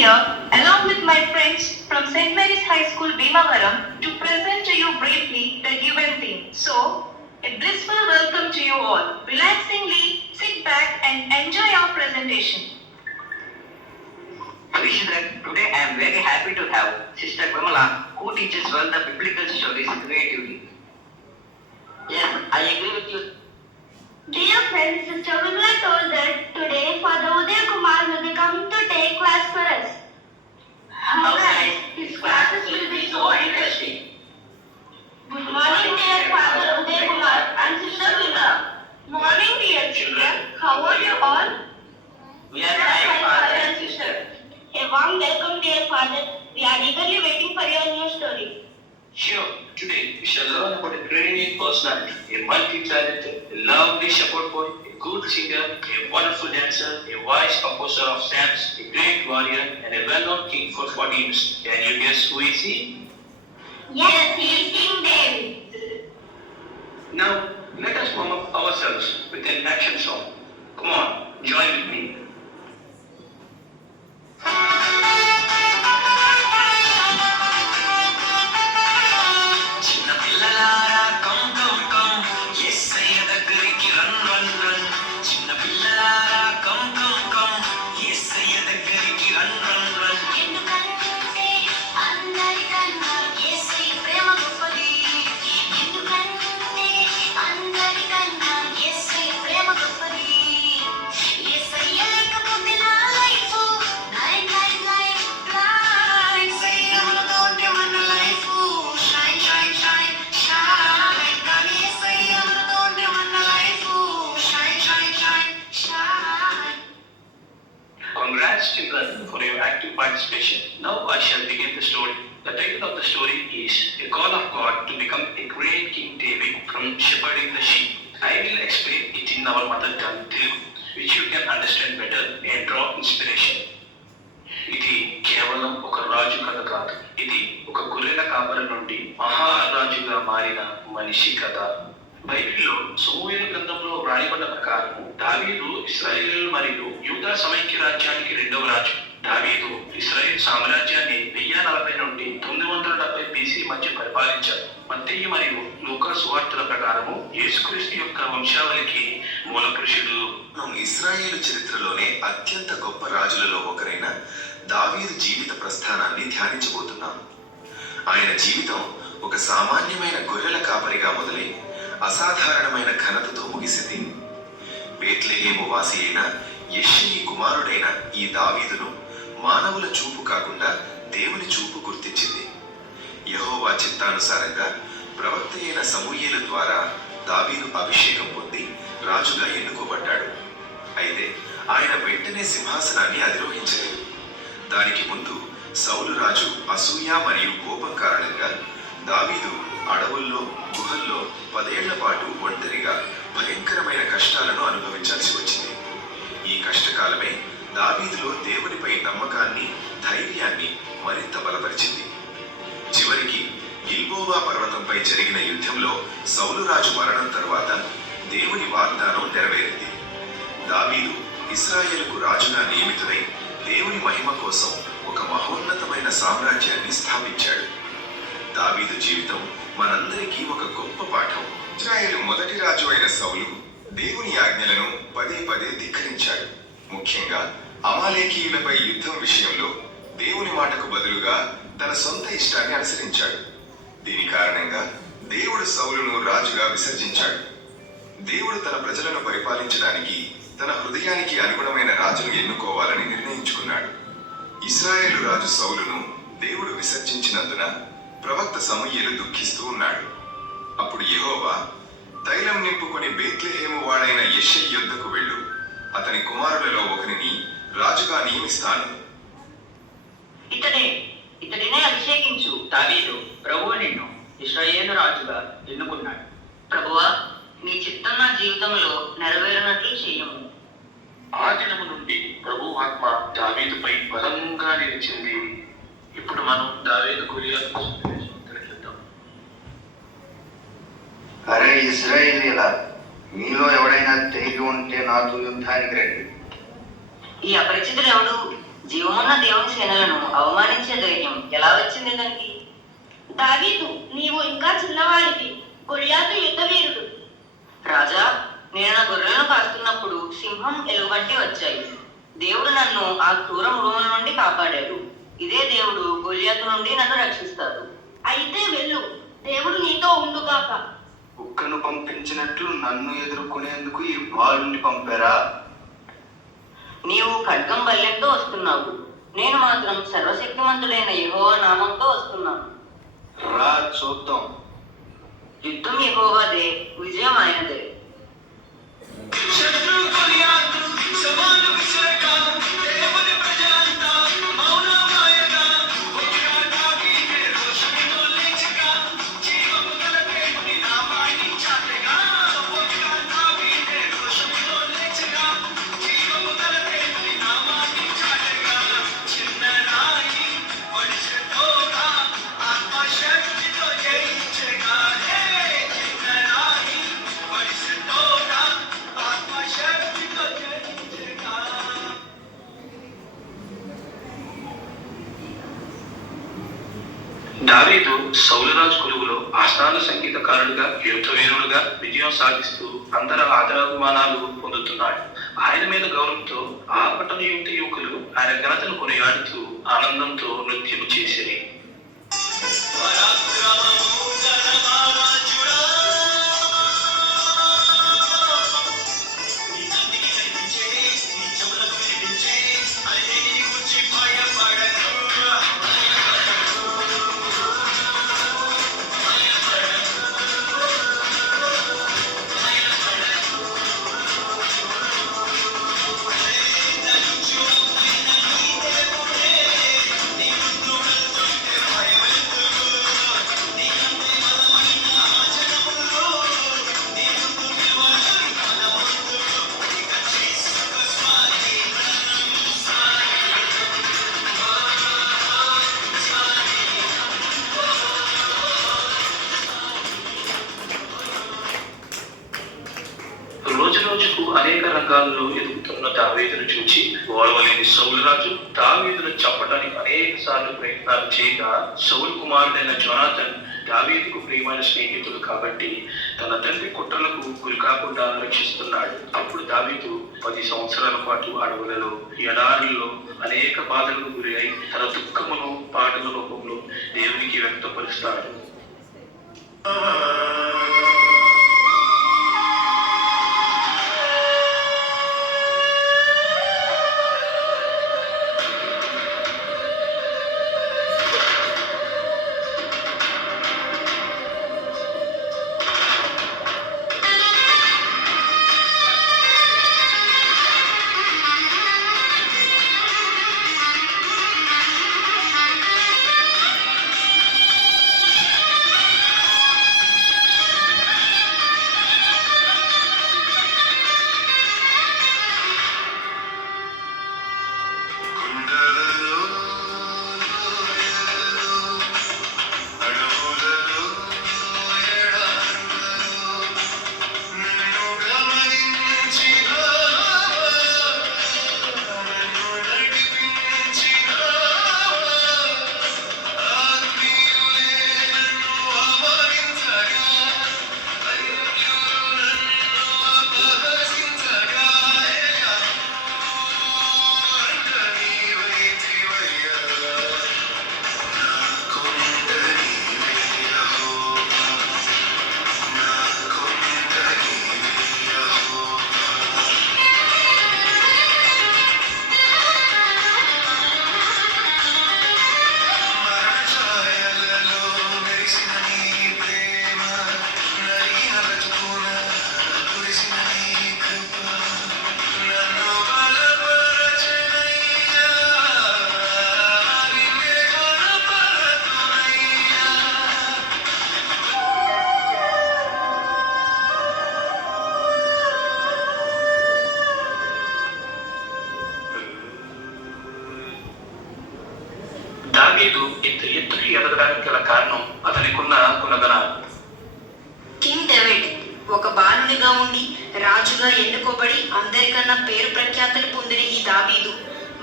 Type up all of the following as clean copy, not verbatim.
here along with my friends from St. Mary's High School, Bhimavaram, to present to you briefly the given theme. So, a blissful welcome to you all. Relaxingly sit back and enjoy our presentation. Children, today I am very happy to have Sister Vimala, who teaches well the biblical stories creatively. Yes, I agree with you. Dear friends, Sister Vimala told that today Father Uday Kumar will be coming to take class for us. How nice! His classes will be so interesting. Good morning, dear Father Uday Kumar and Sister Vimala. Morning, dear children. How are you all? We are fine, Father and Sister. A warm welcome, dear Father. We are eagerly waiting for your new story. Sure, today we shall learn about a brilliant personality, a multi-talented, a lovely shepherd boy, a good singer, a wonderful dancer, a wise composer of psalms, a great warrior, and a well-known king for 40 years. Can you guess who is he? Yes, he is King David. Now, let us warm up ourselves with an action song. Come on, join with me. Congrats, children, for your active participation. Now I shall begin the story. The title of the story is A Call of God to Become a Great King David from Shepherding the Sheep. I will explain it in our mother tongue, Telugu, which you can understand better and draw inspiration. ఇది కేవలం ఒక రాజు కథ కాదు. ఇది ఒక గొర్రెల కాపరి నుండి మహారాజుగా మారిన మనిషి కథ. బైబిల్లో సమూయేలు గ్రంథంలో వ్రాయబడ్డ ప్రకారం దావీదు ఇశ్రాయేలు మరియు యూదా సమైక్య రాజ్యానికి రెండవ రాజు. దావీదు ఇశ్రాయేల్ సామ్రాజ్యాన్ని 1040 నుండి 970 BC మధ్య పరిపాలించారు. మత్తయి మరియు లూకా సువార్తల ప్రకారము యేసుక్రీస్తు యొక్క వంశావళికి మూల పురుషుడు. ఇశ్రాయేలు చరిత్రలోనే అత్యంత గొప్ప రాజులలో ఒకరైన దావీదు జీవిత ప్రస్థానాన్ని ధ్యానించబోతున్నాం. ఆయన జీవితం ఒక సామాన్యమైన గొర్రెల కాపరిగా మొదలై అసాధారణమైన ఘనతతో ముగిసింది. బేత్లెహేము వాసి అయిన యెష్షయి కుమారుడైన ఈ దావీదును మానవుల చూపు కాకుండా దేవుని చూపు గుర్తించింది. యెహోవా చిత్తానుసారంగా ప్రవక్త అయిన సమూయేలు ద్వారా దావీదు అభిషేకం పొంది రాజుగా ఎన్నుకోబడ్డాడు. అయితే ఆయన వెంటనే సింహాసనాన్ని అధిరోహించలేదు. దానికి ముందు సౌలు రాజు అసూయ మరియు కోపం కారణంగా దావీదు అడవుల్లో గుహల్లో 10 ఏళ్ల పాటు ఒంటరిగా భయంకరమైన కష్టాలను అనుభవించాల్సి వచ్చింది. ఈ కష్టకాలమే దావీదులో దేవునిపై నమ్మకాన్ని, ధైర్యాన్ని మరింత బలపరిచింది. చివరికి గిల్బోవా పర్వతంపై జరిగిన యుద్ధంలో సౌలు రాజు మరణం తర్వాత దేవుని వాగ్దానం నెరవేరింది. దావీదు ఇశ్రాయేలుకు రాజుగా నియమితుడై దేవుని మహిమ కోసం ఒక మహోన్నతమైన సామ్రాజ్యాన్ని స్థాపించాడు. దావీదు జీవితం మనందరికీ ఒక గొప్ప పాఠం. ఇశ్రాయేలు మొదటి రాజు అయిన సౌలు దేవుని ఆజ్ఞలను పదే పదే ధిక్కరించాడు. ముఖ్యంగా అమాలేకీయులపై యుద్ధం విషయంలో దేవుని మాటకు బదులుగా తన సొంత ఇష్టాన్ని అనుసరించాడు. దీని కారణంగా దేవుడు సౌలును రాజుగా విసర్జించాడు. దేవుడు తన ప్రజలను పరిపాలించడానికి తన హృదయానికి అనుగుణమైన రాజును ఎన్నుకోవాలని నిర్ణయించుకున్నాడు. ఇశ్రాయేలు రాజు సౌలును దేవుడు విసర్జించినందున ప్రవక్త సమూయేలు దుఃఖిస్తూ ఉన్నాడు. అప్పుడు యెహోవా, తైలం నింపుకొని బేత్లెహేము వాడైన యెష్షయి యొద్దకు వెళ్ళు, అతని కుమారులలో ఒకరిని రాజుగా నియమిస్తాను. ఇతడినే అభిషేకించు. దావీదు, ప్రభువు నిన్ను ఇశ్రాయేలు రాజుగా ఎన్నుకున్నాడు. ప్రభువా, నీ చిత్తం నా జీవితంలో నెరవేరినట్లు చేయము. ఆ దినము నుండి ప్రభు ఆత్మ దావీదుపై బలంగా నిలిచింది. ఇప్పుడు మనం దావీదు గొలియాతు చూద్దాం. అరే ఇశ్రాయేలీయుల, మీలో ఎవడైనా తెగి ఉంటే నాతో యుద్ధానికి రండి. ఈ అపరిచితుడు ఎవడు? జీవమున్న దేవుని సేనలను అవమానించే ధైర్యం ఎలా వచ్చింది దానికి? దావీదు, నీవు ఇంకా చిన్నవాడివి. గొల్యాతు యుద్ధవీరుడు. రాజా, నేను నా గొర్రెలను కాస్తున్నప్పుడు సింహం ఎలుగుబంటి వచ్చాయి. దేవుడు నన్ను ఆ క్రూర మృగముల నుండి కాపాడాడు. ఇదే దేవుడు గొల్యాతు నుండి నన్ను రక్షిస్తాడు. అయితే వెళ్ళు, దేవుడు నీతో ఉండుగాక. కుక్కను పంపించినట్లు నన్ను ఎదుర్కొనేందుకు ఈ బాలుని పంపారా? నీవు ఖడ్గం బల్యంతో వస్తున్నావు, నేను మాత్రం సర్వశక్తిమంతుడైన యెహోవా నామంతో వస్తున్నాను. రా చూద్దాం. యుద్ధం యెహోవాదే, విజయం ఆయనదే. దావీదు సౌలురాజు కొలువులో ఆస్థాన సంగీతకారుడిగా, యుద్ధవీరుడుగా విజయం సాధిస్తూ అందరి ఆదరాభిమానాలు పొందుతున్నాడు. ఆయన మీద గౌరవంతో ఆ పట్టణ యువతి యువకులు ఆయన ఘనతను కొనియాడుతూ ఆనందంతో నృత్యం చేసిరి. రోజు రోజుకు అనేక రంగాల్లో ఎదుగుతున్న దావీదును చూచి ఓర్వలేని సౌలురాజు దావీదును చంపడానికి అనేక సార్లు ప్రయత్నాలు చేయగా, సౌలు కుమారుడైన జోనాథన్ దావీదుకు ప్రియమైన స్నేహితుడు కాబట్టి తన తండ్రి కుట్రలకు గురి కాకుండా రక్షిస్తున్నాడు. అప్పుడు దావీదు 10 సంవత్సరాల పాటు అడవులలో, ఎడారుల్లో అనేక బాధలకు గురి అయి తన దుఃఖమును పాటల రూపంలో దేవునికి వ్యక్తపరుస్తాడు. దావీదు ఇంత ఎత్తుకి ఎదగడానికి గల కారణం అతనికున్న గుణగణాలు. కింగ్ డేవిడ్ ఒక బాలునిగా ఉండి రాజుగా ఎన్నుకోబడి అందరికన్నా పేరు ప్రఖ్యాతులు పొందిన ఈ దావీదు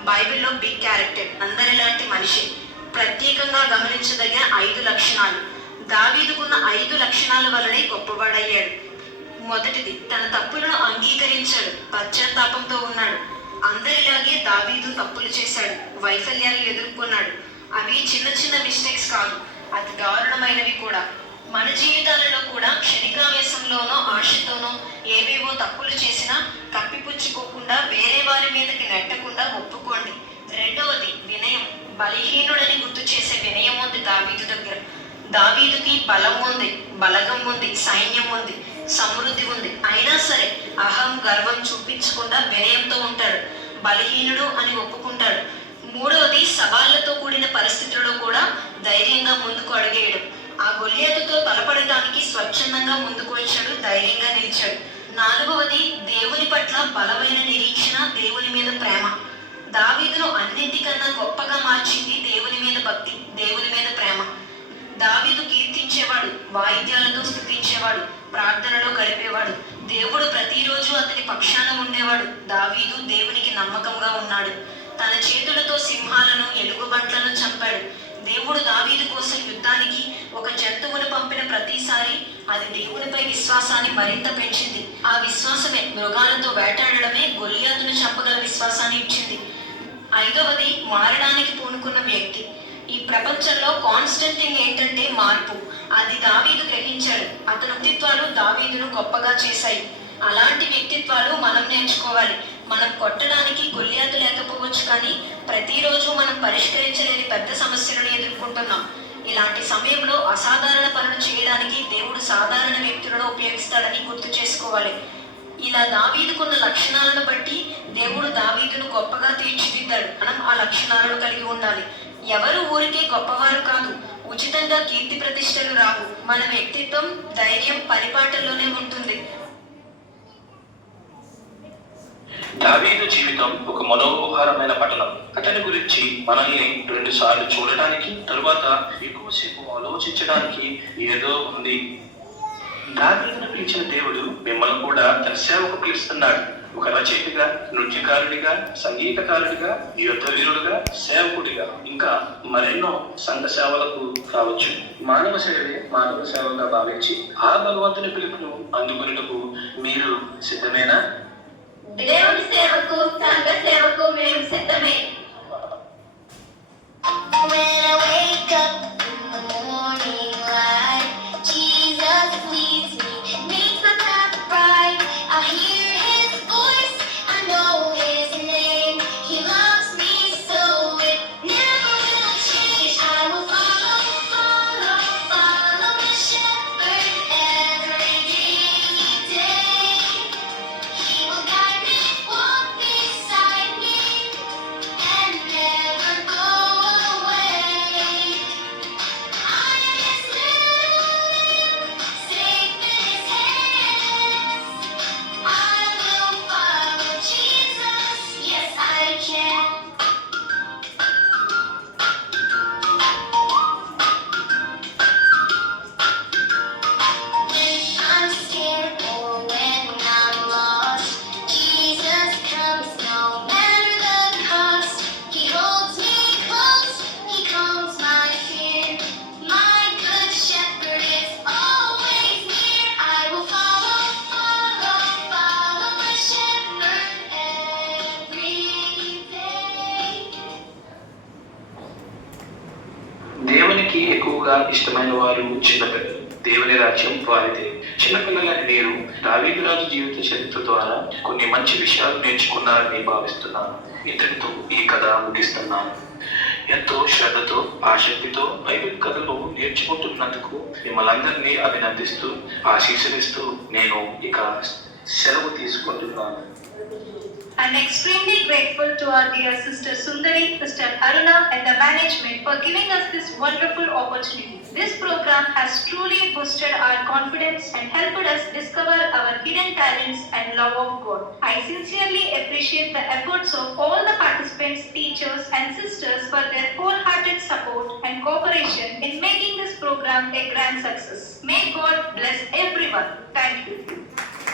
బైబిల్లో బిగ్ క్యారెక్టర్, అందరిలాంటి మనిషి. ప్రత్యేకంగా గమనించదగిన 5 లక్షణాలు. దావీదుకున్న 5 లక్షణాల వలనే గొప్పవాడయ్యాడు. మొదటిది, తన తప్పులను అంగీకరించాడు, పశ్చాత్తాపంతో ఉన్నాడు. అందరిలాగే దావీదు తప్పులు చేశాడు, వైఫల్యాలు ఎదుర్కొన్నాడు. అవి చిన్న చిన్న మిస్టేక్స్ కాదు, అతి దారుణమైనవి కూడా. మన జీవితాలలో కూడా క్షణికావేశంలోనో ఆశతోనో ఏవేవో తప్పులు చేసినా కప్పిపుచ్చుకోకుండా వేరే వారి మీదకి నెట్టకుండా ఒప్పుకోండి. రెండవది వినయం. బలహీనుడని గుర్తు చేసే వినయం ఉంది దావీదు దగ్గర. దావీదుకి బలం ఉంది, బలగం ఉంది, సైన్యం ఉంది, సమృద్ధి ఉంది. అయినా సరే అహం గర్వం చూపించకుండా వినయంతో ఉంటాడు, బలహీనుడు అని ఒప్పుకుంటాడు. మూడవది సవాళ్లతో కూడిన పరిస్థితుల్లో కూడా ధైర్యంగా ముందుకు అడుగేయడం. ఆ గొల్యాతుతో తలపడటానికి స్వచ్ఛందంగా ముందుకు వచ్చాడు, ధైర్యంగా నిలిచాడు. నాలుగవది దేవుని పట్ల బలమైన నిరీక్షణ, దేవుని మీద ప్రేమ. దావీదును అన్నింటికన్నా గొప్పగా మార్చింది దేవుని మీద భక్తి, దేవుని మీద ప్రేమ. దావీదు కీర్తించేవాడు, వాయిద్యాలతో స్తుతించేవాడు, ప్రార్థనలో గడిపేవాడు. దేవుడు ప్రతిరోజు అతని పక్షాన ఉండేవాడు. దావీదు దేవునికి నమ్మకంగా ఉన్నాడు. తన చేతులతో సింహాలను, ఎలుగుబంట్లను చంపాడు. దేవుడు దావీదు కోసం యుద్ధానికి ఒక జంతువును పంపిన ప్రతిసారి అది దేవునిపై విశ్వాసాన్ని మరింత పెంచింది. ఆ విశ్వాసమే మృగాలతో వేటాడడమే గొలియాతును చంపగల విశ్వాసాన్ని ఇచ్చింది. ఐదవది మారడానికి పూనుకున్న వ్యక్తి. ఈ ప్రపంచంలో కాన్స్టెంట్ థింగ్ ఏంటంటే మార్పు. అది దావీదు గ్రహించాడు. అతని వ్యక్తిత్వాలు దావీదును గొప్పగా చేశాయి. అలాంటి వ్యక్తిత్వాలు మనం నేర్చుకోవాలి. మనం కొట్టడానికి గొల్యాతు లేకపోవచ్చు, కానీ ప్రతిరోజు మనం పరిష్కరించలేని పెద్ద సమస్యలను ఎదుర్కొంటున్నాం. ఇలాంటి సమయంలో అసాధారణ పనులు చేయడానికి దేవుడు సాధారణ వ్యక్తులను ఉపయోగిస్తాడని గుర్తు చేసుకోవాలి. ఇలా దావీదుకున్న లక్షణాలను బట్టి దేవుడు దావీదును గొప్పగా తీర్చిదిద్దాడు. మనం ఆ లక్షణాలను కలిగి ఉండాలి. ఎవరు ఊరికే గొప్పవారు కాదు, ఉచితంగా కీర్తి ప్రతిష్టలు రావు. మన వ్యక్తిత్వం, ధైర్యం పరిపాటల్లోనే ఉంటుంది. దావీదు జీవితం ఒక మనోహరమైన పఠనం. అతని గురించి మనల్ని 2 సార్లు చూడటానికి, తరువాత ఎక్కువసేపు ఆలోచించడానికి ఏదో ఉంది. దావీదును పిలిచిన దేవుడు మిమ్మల్ని కూడా తన సేవకు పిలుస్తున్నాడు. ఒక రచయితగా, నృత్యకారుడిగా, సంగీతకారుడిగా, యుద్ధవీరుడిగా, సేవకుడిగా, ఇంకా మరెన్నో సంఘ సేవలకు కావచ్చు. మానవ సేవే మానవ సేవగా భావించి ఆ భగవంతుని పిలుపును అందుకునేందుకు మీరు సిద్ధమేనా? దేవుని సేవకు, సంఘ సేవకు మేము సిద్ధమే. When I wake up in the morning light, Jesus leads me, makes my path bright. I hear His voice, I know His name. He loves me so it never will change. I will follow, follow, follow my shepherd every day. He will guide me, walk beside me, and never go away. I am His little lamb, safe in His hands. I will follow Jesus, yes I can. When I'm scared or when I'm lost, Jesus comes no matter the cost. He holds me close, He calms my fear. My good shepherd is always near. I will follow, follow, follow my shepherd every day. దేవునికి ఎక్కువగా ఇష్టమైన వారు చిన్నపిల్లలు. దేవుని రాజ్యం వారిదే. చిన్నపిల్లలని మీరు దావీదు రాజు జీవిత చరిత్ర ద్వారా కొన్ని మంచి విషయాలు నేర్చుకున్నారని భావిస్తున్నాను. ఇంతటితో ఈ కథ ముగిస్తున్నాను. ఎంతో శ్రద్ధతో, ఆసక్తితో బైబిల్ కథలు నేర్చుకుంటున్నందుకు మిమ్మల్ని అందరినీ అభినందిస్తూ, ఆశీస్సులిస్తూ నేను ఇక సెలవు తీసుకుంటున్నాను. I'm extremely grateful to our dear Sister Sundari, Sister Aruna and the management for giving us this wonderful opportunity. This program has truly boosted our confidence and helped us discover our hidden talents and love of God. I sincerely appreciate the efforts of all the participants, teachers and sisters for their wholehearted support and cooperation in making this program a grand success. May God bless everyone. Thank you.